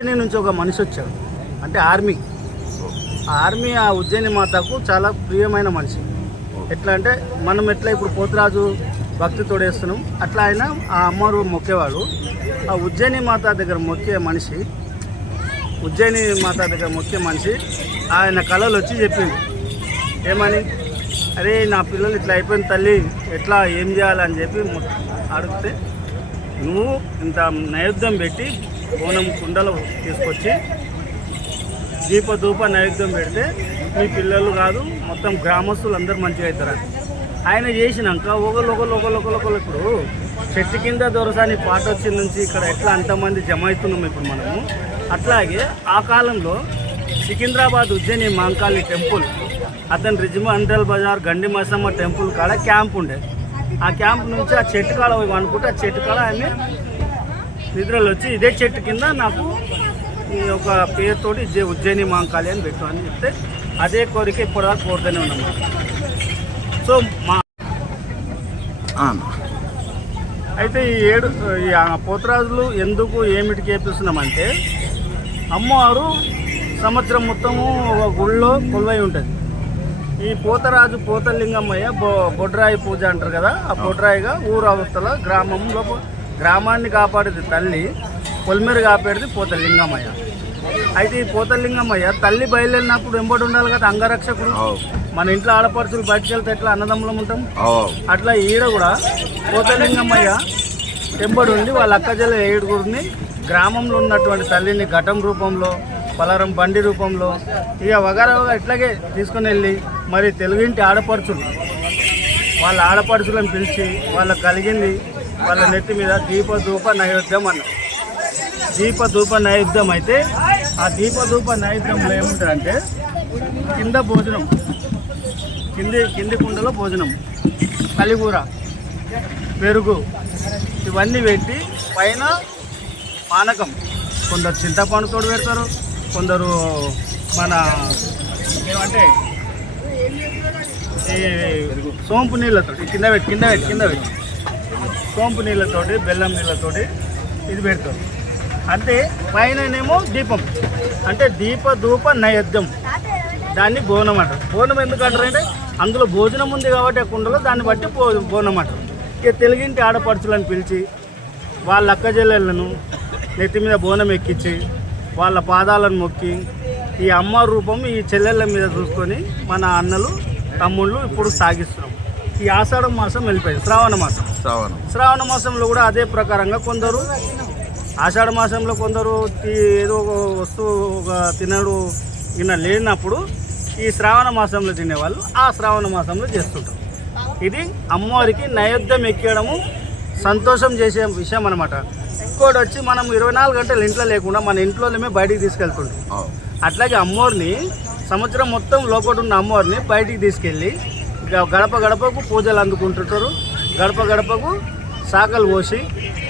నుంచి ఒక మనిషి వచ్చాడు, అంటే ఆర్మీ. ఆ ఉజ్జయిని మాతకు చాలా ప్రియమైన మనిషి. ఎట్లా అంటే మనం ఎట్లా ఇప్పుడు పోతురాజు భక్తి తోడేస్తున్నాం, అట్లా ఆయన ఆ అమ్మవారు మొక్కేవాడు. ఆ ఉజ్జయిని మాత దగ్గర మొక్కే మనిషి, ఆయన కళలు వచ్చి చెప్పింది ఏమని, అరే నా పిల్లలు ఇట్లా అయిపోయిన తల్లి, ఎట్లా ఏం చేయాలని చెప్పి అడిగితే, నువ్వు ఇంత నైవేద్యం పెట్టి బోనం కుండలు తీసుకొచ్చి దీపధూప నైవేద్యం పెడితే మీ పిల్లలు కాదు మొత్తం గ్రామస్తులు అందరూ మంచిగా అవుతారని ఆయన చేసినాక ఒకళ్ళు ఇప్పుడు చెట్టు కింద దొరసాని పాట వచ్చిన నుంచి ఇక్కడ ఎట్లా అంతమంది జమ అవుతున్నాం ఇప్పుడు మనము. అట్లాగే ఆ కాలంలో సికింద్రాబాద్ ఉజ్జయిని మాంకాళి టెంపుల్, అతని రిజిమండల్ బజార్ గండి మైసమ్మ టెంపుల్ కాడ క్యాంప్ ఉండే. ఆ క్యాంప్ నుంచి ఆ చెట్టు కాడ అనుకుంటే ఆ చెట్టు కాడ ఆయన నిద్రలు వచ్చి ఇదే చెట్టు కింద నాకు ఈ ఒక పేరుతోటి ఉజ్జయిని మాంకాళి అని పెట్టు అని చెప్తే అదే కోరిక ఇప్పటిదాకా కోరుతూనే ఉన్నాం. సో మా అయితే ఈ పోతరాజులు ఎందుకు ఏమిటికి చేపిస్తున్నామంటే, అమ్మవారు సంవత్సరం మొత్తము ఒక గుళ్ళో కొలువై ఉంటుంది. ఈ పోతరాజు పోతలింగమ్మయ్య బొడ్రాయి పూజ అంటారు కదా, ఆ బొడ్రాయిగా ఊరు అవతల గ్రామాన్ని కాపాడేది తల్లి, పొలిమేరు కాపాడేది పోతలింగమ్మయ్య. అయితే ఈ పోతలింగమ్మయ్య తల్లి బయలుదేరినప్పుడు వెంబడి ఉండాలి కదా అంగరక్షకుడు. మన ఇంట్లో ఆడపడుచులు బయటకు వెళ్తే ఎట్లా అన్నదమ్ములం ఉంటాం, అట్లా ఈడ కూడా పోతలింగమ్మయ్య వెంబడి ఉండి వాళ్ళ అక్కజల 7గురిని గ్రామంలో ఉన్నటువంటి తల్లిని ఘటం రూపంలో, పలారం బండి రూపంలో ఇక వగరవగా ఇట్లాగే తీసుకుని వెళ్ళి మరి తెలుగింటి ఆడపడుచులు వాళ్ళ ఆడపడుచులను పిలిచి వాళ్ళకు కలిగింది వాళ్ళ నెత్తి మీద దీపధూప నైవేద్యం అన్నారు. దీపధూప నైవేద్యం అయితే ఆ దీపధూప నైవేద్యంలో ఏముంటుందంటే కింద భోజనం, కింది కుండలో భోజనం, కలిగూర, పెరుగు ఇవన్నీ పెట్టి పైన పానకం. కొందరు చింతపండుతో పెడతారు, కొందరు మన ఏమంటే ఈ సోంపు నీళ్ళతో కింద పెట్టి సోంపు నీళ్ళతోటి బెల్లం నీళ్ళతోటి ఇది పెడతారు. అంటే పైననేమో దీపం, అంటే దీపధూప నైవేద్యం, దాన్ని బోనం అంటారు. బోనం ఎందుకు అంటారంటే అందులో భోజనం ఉంది కాబట్టి ఆ కుండలో దాన్ని బట్టి బోనం అంటారు. ఇక తెలుగింటి ఆడపడుచులను పిలిచి వాళ్ళ అక్కజెల్లెళ్ళను నెత్తి మీద బోనం ఎక్కించి వాళ్ళ పాదాలను మొక్కి ఈ అమ్మ రూపం ఈ చెల్లెళ్ళ మీద చూసుకొని మన అన్నలు తమ్ముళ్ళు ఇప్పుడు సాగిస్తున్నాం. ఈ ఆషాఢ మాసం వెళ్ళిపోయింది, శ్రావణ మాసంలో కూడా అదే ప్రకారంగా కొందరు ఆషాఢ మాసంలో కొందరు ఏదో ఒక వస్తువు ఒక తినడు ఈయన లేనప్పుడు ఈ శ్రావణ మాసంలో తినేవాళ్ళు ఆ శ్రావణ మాసంలో చేస్తుంటారు. ఇది అమ్మవారికి నైవేద్యం ఎక్కడము సంతోషం చేసే విషయం అనమాట. ఇంకోటి వచ్చి మనం 24 గంటలు ఇంట్లో లేకుండా మన ఇంట్లోనే బయటికి తీసుకెళ్తుంటాం. అట్లాగే అమ్మవారిని సంవత్సరం మొత్తం లోపల ఉన్న అమ్మవారిని బయటికి తీసుకెళ్ళి గడపకు పూజలు అందుకుంటుంటారు. గడపకు శాఖలు పోసి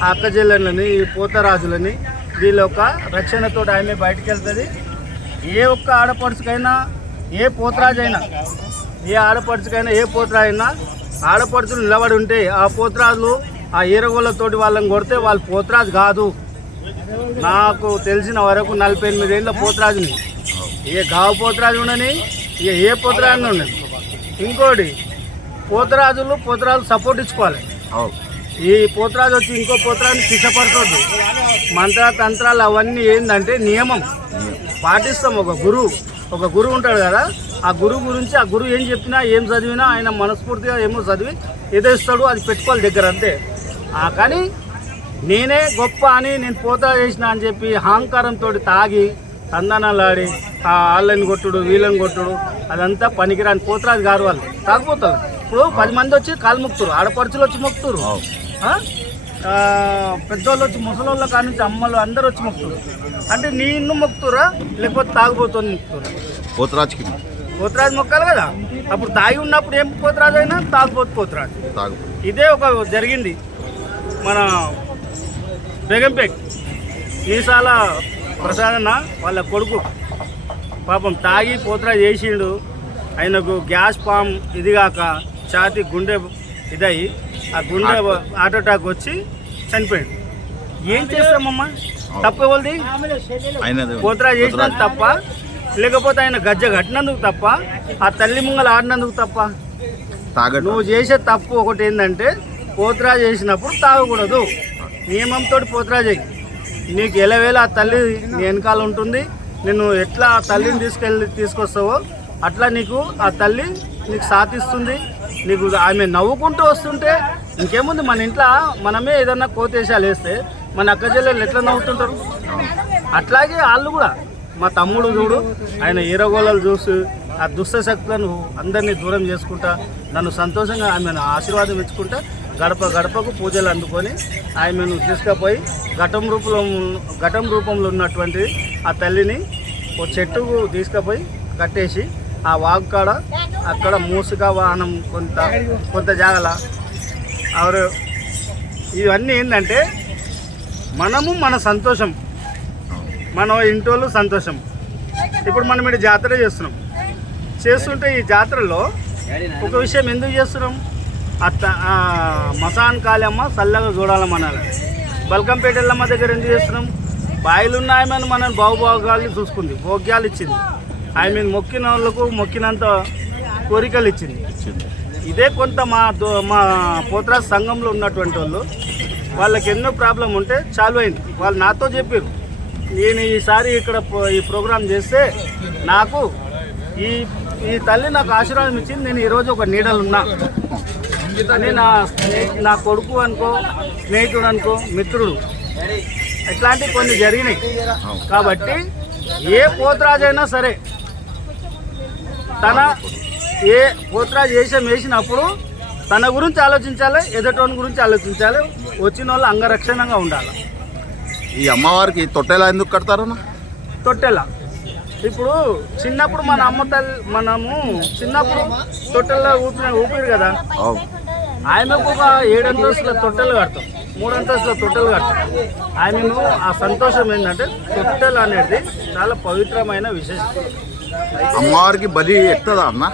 ఆ అక్కజెల్లెళ్ళని పోతరాజులని వీళ్ళ యొక్క రక్షణతో ఆమె బయటికి వెళ్తుంది. ఏ ఒక్క ఆడపడుచుకైనా ఏ పోతరాజైనా ఏ పోతరాజైనా ఆడపడుచులు నిలబడి ఉంటే ఆ పోతరాజులు ఆ ఈరగోళ్ళతోటి వాళ్ళని కొడితే వాళ్ళు పోతరాజు కాదు. నాకు తెలిసిన వరకు 48 ఏళ్ళ పోతరాజుని, ఏ గావు పోతరాజు ఉండని, ఇక ఏ పోతరాజు ఉండని. ఇంకోటి పోతరాజు సపోర్ట్ ఇచ్చుకోవాలి. ఈ పోతరాజు వచ్చి ఇంకో పోతరాజుని శిక్షపరచవద్దు. మంత్రాలు అవన్నీ ఏంటంటే నియమం పాటిస్తాం. ఒక గురువు ఉంటాడు కదా, ఆ గురువు గురించి ఆ గురువు ఏం చెప్పినా ఏం చదివినా ఆయన మనస్ఫూర్తిగా ఏమో చదివి ఏదో ఇస్తాడు, అది పెట్టుకోవాలి దగ్గర అంతే. కానీ నేనే గొప్ప అని నేను పోతా చేసిన అని చెప్పి అహంకారంతో తాగి తందనాలాడి వాళ్ళని కొట్టుడు వీళ్ళని కొట్టుడు అదంతా పనికిరాని పోతరాజు గారు వాళ్ళు తాగిపోతారు. ఇప్పుడు 10 మంది వచ్చి కాలు మొక్కుతారు, ఆడపడుచులు వచ్చి మొక్కుతారు, పెద్దోళ్ళు వచ్చి ముసలోళ్ళ కాడి నుంచి అమ్మలు అందరు వచ్చి మొక్కుతారు. అంటే నిన్ను మొక్కుతురా లేకపోతే తాగిపోతుంది మొక్కుతురా? పోతరాజు మొక్కాలి కదా. అప్పుడు తాగి ఉన్నప్పుడు ఏం పోతరాజు అయినా తాగిపోతు పోతరాజు. ఇదే ఒక జరిగింది మన బేగంపేట్ ఈసాల ప్రసాదన్న వాళ్ళ కొడుకు పాపం తాగి పోతరాజు చేసిండు. ఆయనకు గ్యాస్ ఫామ్ ఇదిగాక ఛాతి గుండె ఇదయ్యి ఆ గుండె హార్ట్ అటాక్ వచ్చి చనిపోయాడు. ఏం చేస్తామమ్మా? తప్పు ఎవరిది? పోతురాజు చేసినందుకు తప్ప, లేకపోతే ఆయన గజ్జ కట్టినందుకు తప్ప, ఆ తల్లి ముంగలు ఆడినందుకు తప్ప. నువ్వు చేసే తప్పు ఒకటి ఏంటంటే పోతురాజు చేసినప్పుడు తాగకూడదు. నియమంతో పోతురాజు నీకు ఎలవేళ ఆ తల్లి నీ వెనకాల ఉంటుంది. నేను ఎట్లా ఆ తల్లిని తీసుకొస్తావో అట్లా నీకు ఆ తల్లి నీకు సాధిస్తుంది. నీకు ఆమె నవ్వుకుంటూ వస్తుంటే ఇంకేముంది, మన ఇంట్లో మనమే ఏదన్నా కోతేశాలు వేస్తే మన అక్క చెల్లెలు ఎట్లా నవ్వుతుంటారు, అట్లాగే వాళ్ళు కూడా. మా తమ్ముడు చూడు, ఆయన ఈరగోళలు చూసి ఆ దుష్ట శక్తులను అందరినీ దూరం చేసుకుంటా, నన్ను సంతోషంగా ఆమెను ఆశీర్వాదం ఇచ్చుకుంటా గడప గడపకు పూజలు అందుకొని ఆమెను తీసుకుపోయి ఘటం రూపంలో ఉన్నటువంటి ఆ తల్లిని ఓ చెట్టుకు తీసుకుపోయి కట్టేసి ఆ వాగు కాడ అక్కడ మూసుగా వాహనం కొంత జాగల అవరు. ఇవన్నీ ఏంటంటే మనము మన సంతోషం, మన ఇంటోళ్ళు సంతోషం. ఇప్పుడు మనం ఇక్కడ జాతర చేస్తుంటే ఈ జాతరలో ఒక విషయం ఎందుకు చేస్తున్నాం? మసాన్ కాళమ్మ చల్లగా చూడాలమనాలి. బల్కంపేట ఎల్లమ్మ దగ్గర ఎందుకు చేస్తున్నాం? బాయిలున్న ఆమెను మనం బాగుభాగాలు చూసుకుంది, భోగ్యాలు ఇచ్చింది. ఆమె మొక్కిన వాళ్ళకు మొక్కినంత కోరికలు ఇచ్చింది. ఇదే కొంత మా పోతురాజు సంఘంలో ఉన్నటువంటి వాళ్ళు, వాళ్ళకి ఎన్నో ప్రాబ్లం ఉంటే చాలు అయింది. వాళ్ళు నాతో చెప్పారు, నేను ఈసారి ఇక్కడ ఈ ప్రోగ్రాం చేస్తే నాకు ఈ తల్లి నాకు ఆశీర్వాదం ఇచ్చింది, నేను ఈరోజు ఒక నీడలున్నా అని నా కొడుకు అనుకో, స్నేహితుడు అనుకో, మిత్రుడు, ఇట్లాంటివి కొన్ని జరిగినాయి. కాబట్టి ఏ పోతురాజైనా సరే ఏ పోతురాజు వేసినప్పుడు తన గురించి ఆలోచించాలి, ఎదుటోని గురించి ఆలోచించాలి. వచ్చిన వాళ్ళు అంగరక్షణంగా ఉండాలి. ఈ అమ్మవారికి తొట్టెలా ఎందుకు కడతారన్నా? తొట్టెల ఇప్పుడు చిన్నప్పుడు మన అమ్మ తల్లి మనము చిన్నప్పుడు తొట్టెల్లో ఊపిరు కదా, ఆమెకు ఒక 7 అంతస్తుల తొట్టెలు కడతాం, 3 అంతస్తుల తొట్టెలు కడతాం. ఆమెను ఆ సంతోషం ఏంటంటే తొట్టెలు అనేది చాలా పవిత్రమైన విశేషం. అమ్మవారికి బలి ఎక్కుతుందా అన్న?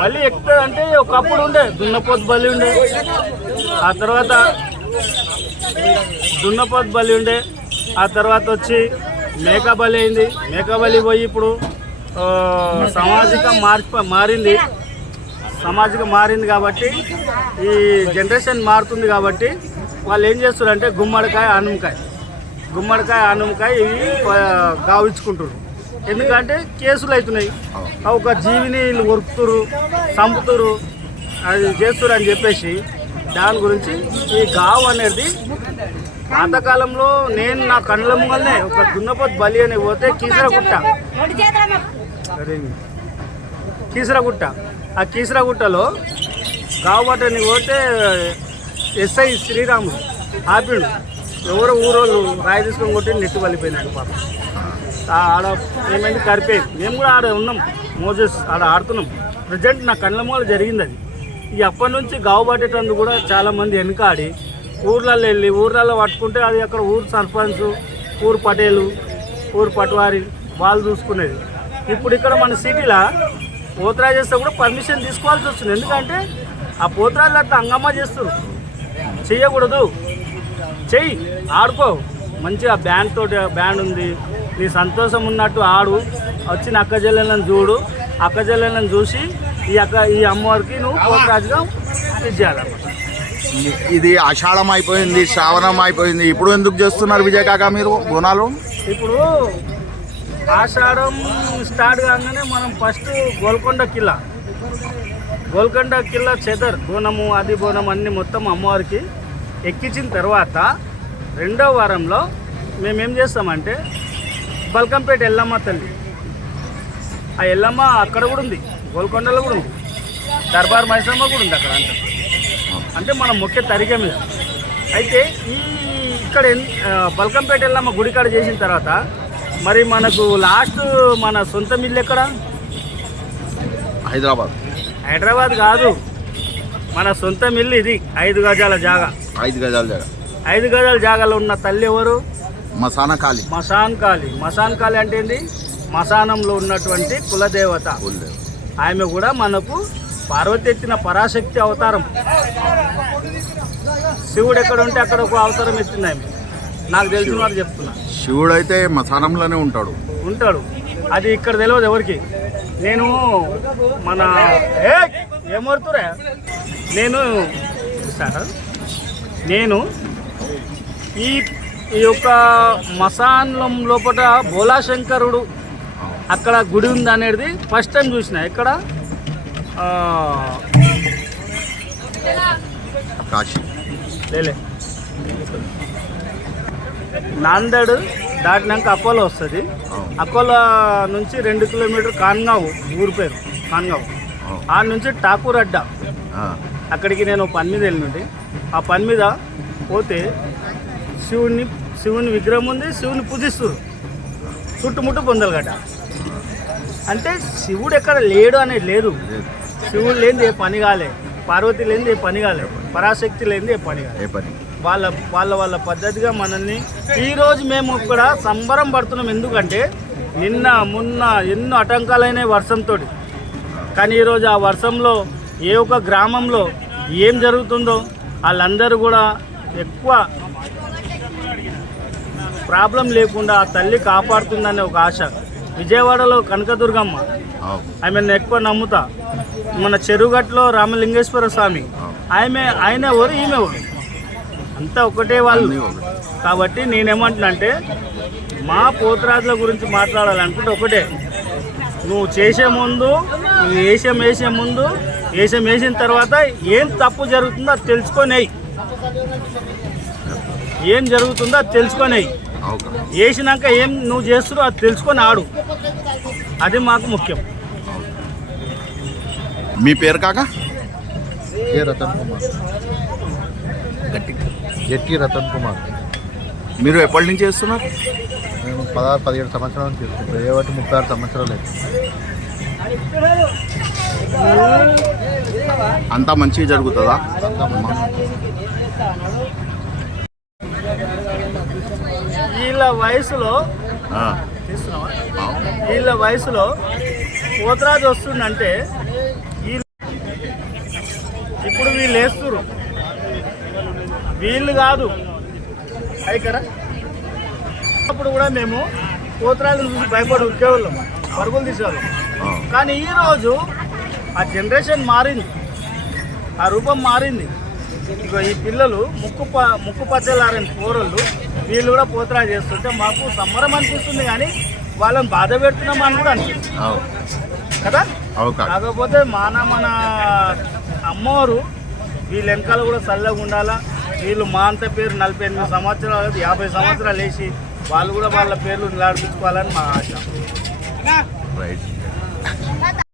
బలి ఎక్కుతుంది అంటే ఒకప్పుడు ఉండే దున్నపోతు బలి ఉండే, ఆ తర్వాత దున్నపోతు బలి ఉండే, ఆ తర్వాత వచ్చి మేకా బలి అయింది. మేకా బలి పోయి ఇప్పుడు సామాజిక మారింది కాబట్టి ఈ జనరేషన్ మారుతుంది కాబట్టి వాళ్ళు ఏం చేస్తారంటే గుమ్మడికాయ ఆనమకాయ ఇవి గావించుకుంటారు. ఎందుకంటే కేసులు అవుతున్నాయి, ఒక జీవిని వీళ్ళు కొరుకుతురు, చంపుతురు, అది చేస్తురు అని చెప్పేసి దాని గురించి ఈ గావు అనేది పాతకాలంలో నేను నా కళ్ళ ముంగల్నే ఒక దున్నపోతు బలి అని పోతే కీసరగుట్ట ఆ కీసరగుట్టలో గావటని పోతే ఎస్ఐ శ్రీరాముడు ఆపిడు, ఎవరో ఊరోళ్ళు రాయి తీసుకొని కొట్టి నెట్టు వలిపోయినాడు పాపం. ఆడ ఏమైంది కరిపోయింది. మేము కూడా ఆడ ఉన్నాం, మోజెస్ ఆడ ఆడుతున్నాం. ప్రజెంట్ నా కళ్ళ మూల జరిగింది అది. ఈ అప్పటి నుంచి గావు పట్టేటందుకు కూడా చాలామంది వెనకాడి ఊర్లలో వెళ్ళి ఊర్లలో పట్టుకుంటే అది అక్కడ ఊరు సర్పంచ్, ఊరు పటేలు, ఊరు పటవారి వాళ్ళు చూసుకునేది. ఇప్పుడు ఇక్కడ మన సిటీలో పోతురాజు చేస్తే కూడా పర్మిషన్ తీసుకోవాల్సి వస్తుంది. ఎందుకంటే ఆ పోతురాజులు అట్లా హంగామా చేస్తారు, చెయ్యకూడదు. చెయ్యి, ఆడుకో మంచిగా, బ్యాండ్ ఉంది, నీ సంతోషం ఉన్నట్టు ఆడు, వచ్చిన అక్క చెల్లెలను చూడు, అక్క చెల్లెలను చూసి ఈ అమ్మవారికి నువ్వు పోతురాజుగా ఇది చేయాలన్నమాట. ఇది ఆషాఢం అయిపోయింది, శ్రావణం అయిపోయింది, ఇప్పుడు ఎందుకు చేస్తున్నారు విజయ్ కాకా మీరు బోనాలు? ఇప్పుడు ఆషాఢం స్టార్ట్ కాగానే మనం ఫస్ట్ గోల్కొండ కిల్లా చెదర్ బోనము, అది బోనం అన్నీ మొత్తం అమ్మవారికి ఎక్కించిన తర్వాత 2వ వారంలో మేమేం చేస్తామంటే బల్కంపేట ఎల్లమ్మ తల్లి, ఆ ఎల్లమ్మ అక్కడ కూడా ఉంది, గోల్కొండలో కూడా ఉంది, దర్బార్ మైసమ్మ కూడా ఉంది అక్కడ. అంటే మనం ముఖ్య తరిగే మీద అయితే ఇక్కడ బల్కంపేట ఎల్లమ్మ గుడికాడ చేసిన తర్వాత మరి మనకు లాస్ట్ మన సొంత మిల్లు ఎక్కడ? హైదరాబాద్ కాదు, మన సొంత మిల్లు ఇది. 5 గజాల జాగా, 5 గజాల జాగాలో ఉన్న తల్లి ఎవరు? మసాన్ కాళి అంటే ఏంటి? మశానంలో ఉన్నటువంటి కులదేవత. ఆమె కూడా మనకు పార్వతి ఎత్తిన పరాశక్తి అవతారం. శివుడు ఎక్కడ ఉంటే అక్కడ ఒక అవతారం ఎత్తింది ఆమె, నాకు తెలిసిన వారు చెప్తున్నా. శివుడు అయితే మసానంలోనే ఉంటాడు. ఉంటాడు. అది ఇక్కడ తెలియదు ఎవరికి. నేను మన ఏమవుతురా నేను ఈ యొక్క మసాన్లం లోపల భోలాశంకరుడు అక్కడ గుడి ఉంది అనేది ఫస్ట్ టైం చూసిన. ఇక్కడ కాశీ లేలే నాందేడ్ దాటినాక అకోలా వస్తుంది. అకోలా నుంచి 2 కిలోమీటర్ కాన్గావ్, ఊరి పేరు కాన్గావ్. ఆ నుంచి ఠాకూర్ అడ్డా, అక్కడికి నేను పని మీద వెళ్ళింది. ఆ పని మీద పోతే శివుని విగ్రహం ఉంది, శివుని పూజిస్తారు చుట్టుముట్టు పొందలగడ్డ. అంటే శివుడు ఎక్కడ లేడు అనేది లేదు. శివుడు లేనిది ఏ పని కాలే, పార్వతి లేనిది ఏ పని కాలే, పరాశక్తి లేనిది ఏ పని కాలే. వాళ్ళ పద్ధతిగా మనల్ని ఈరోజు మేము ఇక్కడ సంబరం పడుతున్నాం. ఎందుకంటే నిన్న మొన్న ఎన్నో ఆటంకాలైన వర్షంతో, కానీ ఈరోజు ఆ వర్షంలో ఏ ఒక్క గ్రామంలో ఏం జరుగుతుందో వాళ్ళందరూ కూడా ఎక్కువ ప్రాబ్లం లేకుండా ఆ తల్లి కాపాడుతుందనే ఒక ఆశ. విజయవాడలో కనకదుర్గమ్మ, ఆమెను ఎక్కువ నమ్ముతా. మన చెరుగట్లో రామలింగేశ్వర స్వామి, ఆయన ఎవరు ఈమె ఎవరు, అంతా ఒకటే వాళ్ళు. కాబట్టి నేనేమంటున్నానంటే మా పోతురాజుల గురించి మాట్లాడాలనుకుంటే ఒకటే, నువ్వు చేసే ముందు, నువ్వు వేషం వేసిన తర్వాత ఏం తప్పు జరుగుతుందో అది తెలుసుకొని, ఏం జరుగుతుందో అది తెలుసుకొని, వేసినాక ఏం నువ్వు చేస్తున్నావు అది తెలుసుకొని ఆడు. అది మాకు ముఖ్యం. మీ పేరు కాక? రతన్ కుమార్, జట్టి రతన్ కుమార్. మీరు ఎప్పటి నుంచి చేస్తున్నారు? మేము 16-17 సంవత్సరాల నుంచి చేస్తున్నాం. ఏవటి 36 సంవత్సరాలు అయితే. అంతా మంచిగా జరుగుతుందా? వీళ్ళ వయసులో పోతరాజు వస్తుందంటే ఇప్పుడు వీళ్ళు వేస్తున్నారు, వీళ్ళు కాదు. అయికరా అప్పుడు కూడా మేము పోతరాజును చూసి భయపడి ఉరికేవాళ్ళం, పరుగులు తీసేవాళ్ళం. కానీ ఈరోజు ఆ జనరేషన్ మారింది, ఆ రూపం మారింది. ఇక ఈ పిల్లలు ముక్కు పచ్చలారని పోరళ్ళు వీళ్ళు కూడా పోతరా చేస్తుంటే మాకు సంబరం అనిపిస్తుంది, కానీ వాళ్ళని బాధ పెడుతున్నామని కూడా అనిపిస్తుంది కదా. కాకపోతే మన అమ్మవారు వీళ్ళ వెనకాల కూడా చల్లగా ఉండాలా. వీళ్ళు మా అంత పేరు 48 సంవత్సరాలు 50 సంవత్సరాలు వేసి వాళ్ళు కూడా వాళ్ళ పేర్లు నిలబెట్టుకోవాలని మా ఆశ. రైట్.